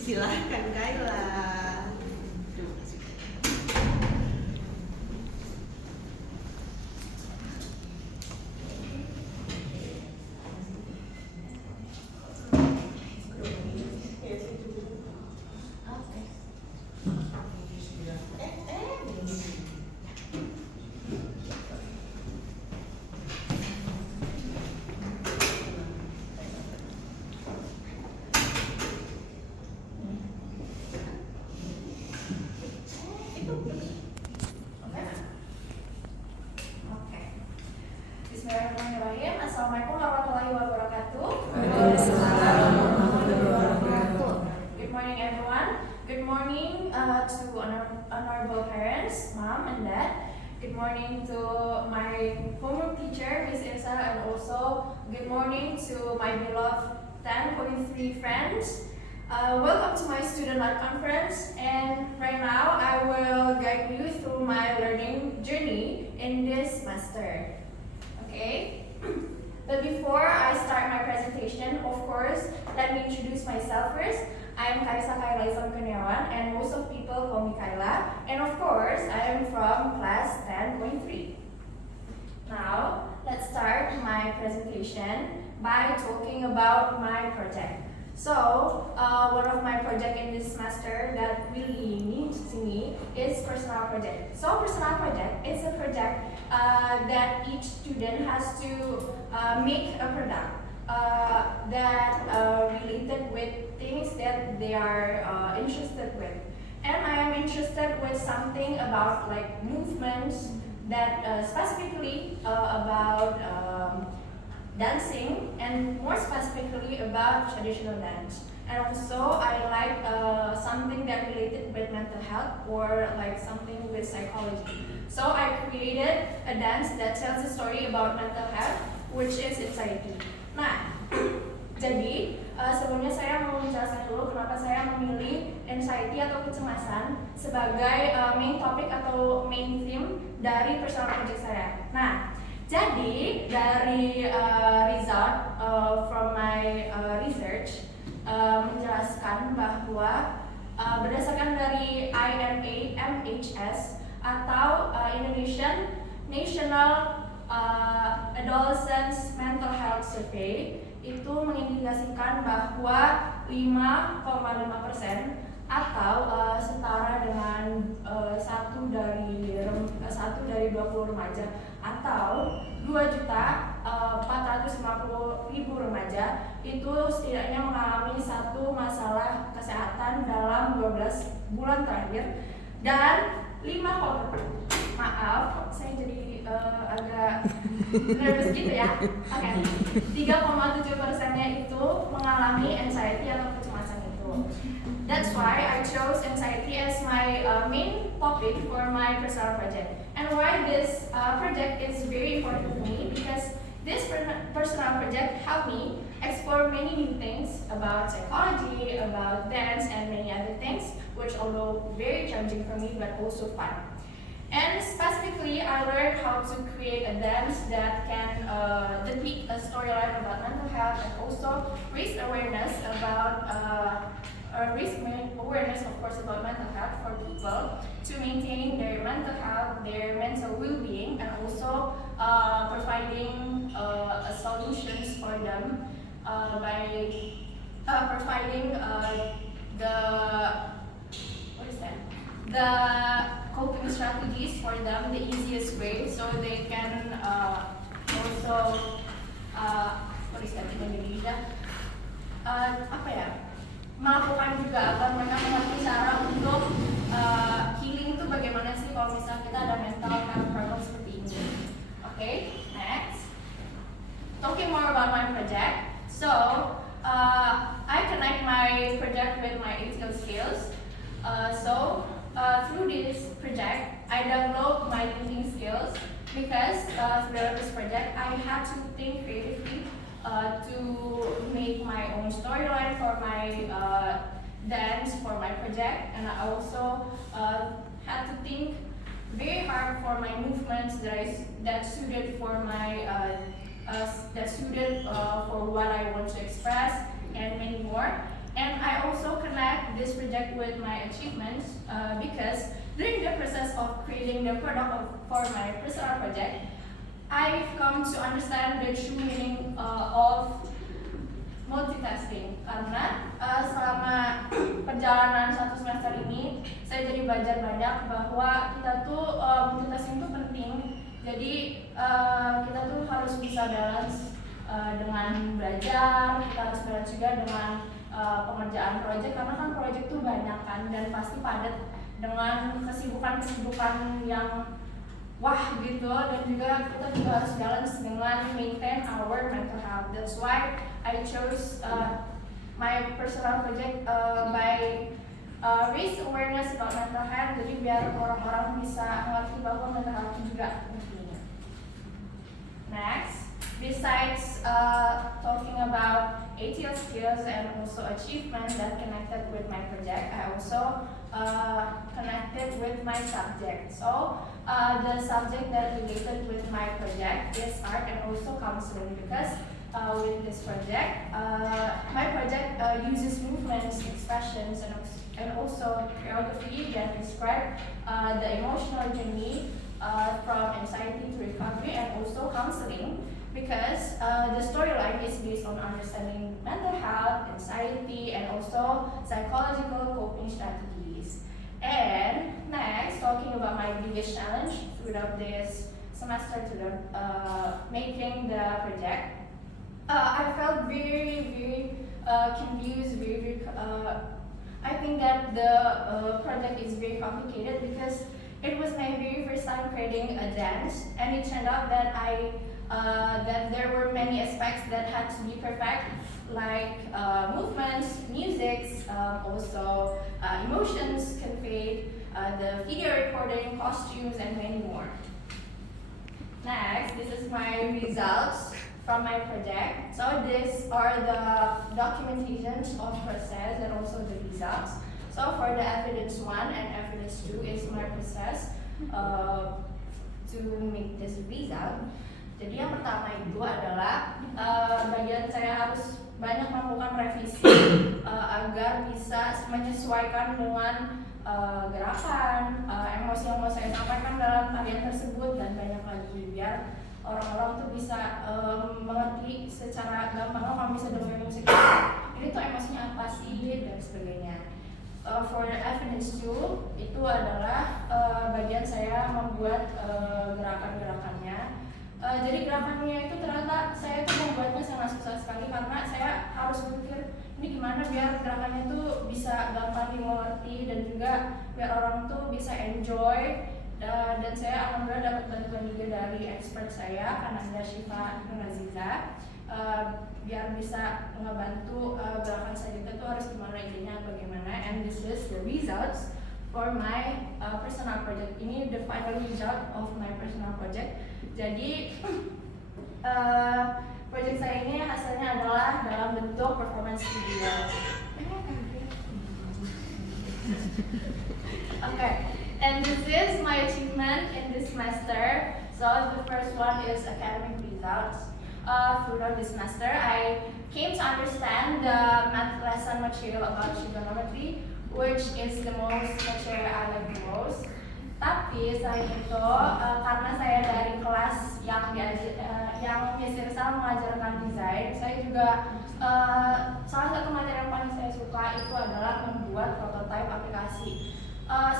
Silahkan Kayla. Terima kasih. Bismillahirrahmanirrahim. Assalamualaikum warahmatullahi wabarakatuh. Waalaikumsalam warahmatullahi wabarakatuh. Good morning, everyone. Good morning to honorable parents, mom and dad. Good morning to my homeroom teacher, Miss Irsa, and also good morning to my beloved 10.3 friends. Welcome to my student life conference, and right now I will guide you through my learning journey in this semester. Okay, but before I start my presentation, of course, let me introduce myself first. I am Karisa Kayla Islam Kurniawan, and most of people call me Kayla. And of course, I am from class 10.3. Now, let's start my presentation by talking about my project. So, one of my project in this semester that really means to me is personal project. So, personal project is a project that each student has to make a product that related with things that they are interested with. And I am interested with something about like movements that specifically about dancing, and more specifically about traditional dance. And also I like something that related with mental health or like something with psychology. So I created a dance that tells a story about mental health, which is anxiety. Nah, jadi sebelumnya saya mau menjelaskan dulu kenapa saya memilih anxiety atau kecemasan sebagai main topik atau main theme dari personal project saya. Nah, jadi dari result from my research menjelaskan bahwa berdasarkan dari INA-MHS atau Indonesian National Adolescents Mental Health Survey itu mengindikasikan bahwa 5,5% atau setara dengan satu dari 20 remaja atau 2.450.000 remaja itu setidaknya mengalami satu masalah kesehatan dalam 12 bulan terakhir, dan 5, maaf saya jadi agak nervous gitu ya. Oke, 3,7%-nya itu mengalami anxiety atau kecemasan itu. That's why I chose anxiety as my main topic for my personal project. And why this project is very important to me, because this personal project helped me explore many new things about psychology, about dance, and many other things, which although very challenging for me, but also fun. And specifically, I learned how to create a dance that can depict a storyline about mental health and also raise awareness about of course, about mental health for people to maintain their mental health, their mental well-being, and also providing solutions for them by providing the coping strategies for them the easiest way, so they can also in Indonesia melakukan juga agar mereka mengerti cara untuk healing itu bagaimana sih kalau misalnya kita ada mental health problem seperti ini. Okay, next. Talking more about my project. So, I connect my project with my ATL skills. Through this project, I developed my thinking skills because throughout this project, I had to think creatively to make my own storyline for my dance for my project, and I also had to think very hard for my movements that suited for my for what I want to express, and many more. And I also connect this project with my achievements because during the process of creating the product for my personal project, I've come to understand the true meaning of multitasking. Karena selama perjalanan 1 semester ini, saya jadi belajar banyak bahwa kita tuh multitasking itu penting. Jadi kita tuh harus bisa balance dengan belajar, kita harus balance juga dengan pengerjaan proyek, karena kan proyek tuh banyak kan dan pasti padat dengan kesibukan yang wah gitu, dan juga kita juga harus balance dengan maintain our mental health. That's why I chose my personal project by raise awareness about mental health. Jadi biar orang-orang bisa mengerti bahwa mental health juga penting. Next, besides talking about ATL skills and also achievements that connected with my project, I also connected with my subject. So the subject that related with my project is art and also counseling, because with this project, my project uses movements, expressions, and also choreography that describe the emotional journey from anxiety to recovery, and also counseling, because the storyline is based on understanding mental health, anxiety, and also psychological coping strategies. And next, talking about my biggest challenge throughout this semester to making the project, I felt very confused. I think that the project is very complicated because it was my very first time creating a dance, and it turned out that that there were many aspects that had to be perfect, like movements, music, also emotions conveyed, the video recording, costumes, and many more. Next, this is my results from my project. So these are the documentations of process and also the results. So for the evidence 1 and evidence 2 is my process to make this result. Jadi yang pertama itu adalah bagian saya harus banyak melakukan revisi agar bisa menyesuaikan dengan gerakan, emosi yang mau saya sampaikan dalam tarian tersebut, dan banyak lagi biar orang-orang tuh bisa mengerti secara gampang. Kalau bisa dengerin musik ini tuh emosinya apa sih dan sebagainya. For the evidence 2 itu adalah bagian saya membuat gerakan-gerakannya. Jadi gerakannya itu ternyata saya tuh membuatnya sangat susah sekali, karena saya harus berpikir ini gimana biar gerakannya tuh bisa gampang dimengerti dan juga biar orang tuh bisa enjoy. Dan saya alhamdulillah dapat bantuan juga dari expert saya, Kananda Syifa Nuraziza, biar bisa ngebantu gerakan saya itu harus gimana, idenya bagaimana. And this is the results for my personal project. Ini the final result of my personal project. Jadi project saya ini hasilnya adalah dalam bentuk performance video. Okay, and this is my achievement in this semester. So the first one is academic results. Throughout this semester, I came to understand the math lesson material about trigonometry, which is the most material I like the most. Tapi selain itu, karena saya dari kelas yang Miss Irsa mengajarkan desain, saya juga salah satu materi yang paling saya suka itu adalah membuat prototipe aplikasi.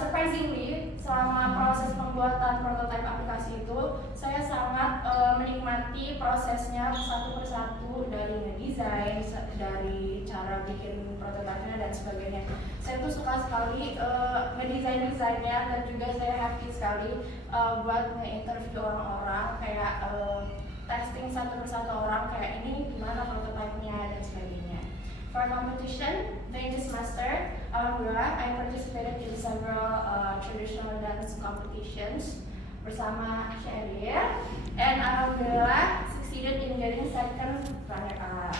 Surprisingly, selama proses pembuatan prototipe aplikasi itu, saya sangat menikmati prosesnya satu persatu, dari ngedesain, dari cara bikin prototipenya dan sebagainya. Saya tuh suka sekali ngedesainnya, dan juga saya happy sekali buat nge-interview orang-orang, kayak testing satu persatu orang, kayak ini gimana prototipenya dan sebagainya. For competition during this semester, alhamdulillah I participated in several traditional dance competitions bersama Syair, and alhamdulillah succeeded in getting second runner-up.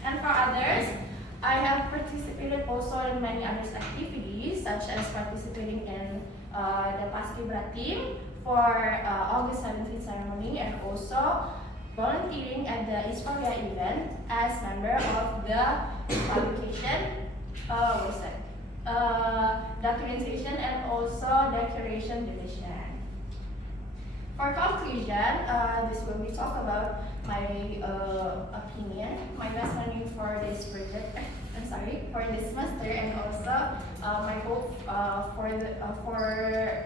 And for others, I have participated also in many other activities, such as participating in the Paskibra team for August 17th ceremony, and also volunteering at the Isforia event as member of the publication, documentation and also decoration division. For conclusion, this will be talk about my opinion, my best learning for this project. For this semester, and also my hope for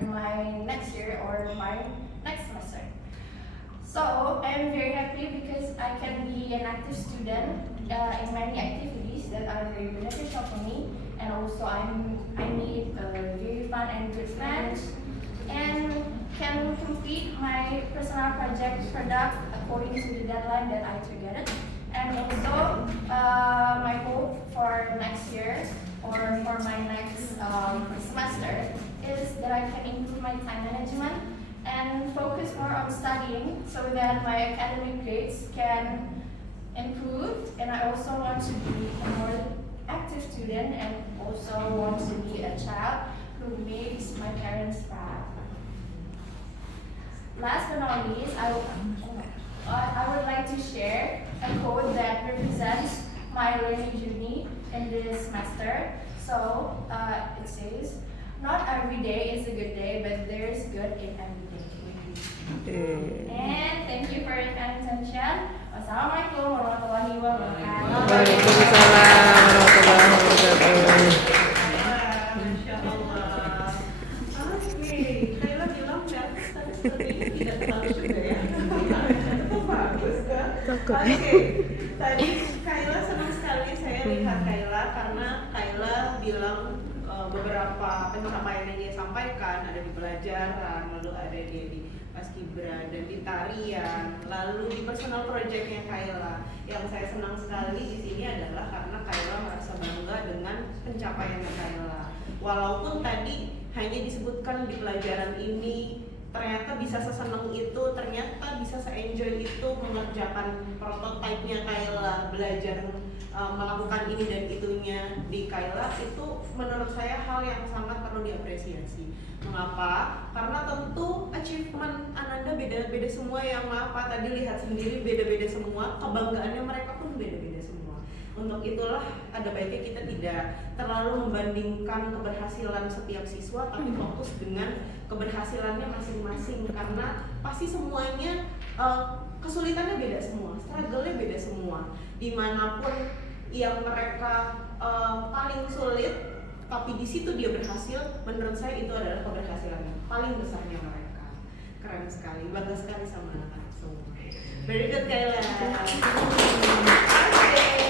my next year or my next semester. So I'm very happy because I can be an active student in many activities that are very beneficial for me, and also I meet very fun and good friends, and can complete my personal product according to the deadline that I targeted. And also my hope for next year or for my next semester is that I can improve my time management and focus more on studying so that my academic grades can improve. And I also want to be a more active student and also want to be a child who makes my parents proud. Last but not least, I would like to share a quote that represents my learning journey in this semester. So it says, "Not every day is a good day, but there is good in every day." And thank you for your kind attention. Wassalamualaikum warahmatullahi wabarakatuh. Waalaikumsalam warahmatullahi wabarakatuh. Masya Allah. Oke, Kayla bilang tidak tahu juga ya. Itu bagus kan? Oke, tadi Kayla senang sekali saya lihat Kayla karena Kayla bilang beberapa pencapaian yang dia sampaikan ada di pelajaran, lalu ada dia di paskibra dan di tarian, lalu di personal projectnya Kayla. Yang saya senang sekali di sini adalah karena Kayla merasa bangga dengan pencapaiannya Kayla. Walaupun tadi hanya disebutkan di pelajaran ini ternyata bisa seseneng itu, ternyata bisa se-enjoy itu mengerjakan prototipe-nya Kayla, belajar melakukan ini dan itunya di Kayla, itu menurut saya hal yang sangat perlu diapresiasi. Mengapa? Karena tentu achievement Ananda beda-beda semua ya, maaf Pak, tadi lihat sendiri beda-beda semua, kebanggaannya mereka pun beda-beda semua. Untuk itulah ada baiknya kita tidak terlalu membandingkan keberhasilan setiap siswa, tapi fokus dengan keberhasilannya masing-masing, karena pasti semuanya kesulitannya beda semua, struggle-nya beda semua. Dimanapun yang mereka paling sulit, tapi di situ dia berhasil, menurut saya itu adalah keberhasilan yang paling besarnya mereka. Keren sekali, bangga sekali sama anak-anak semua. Very good Kayla. Oke.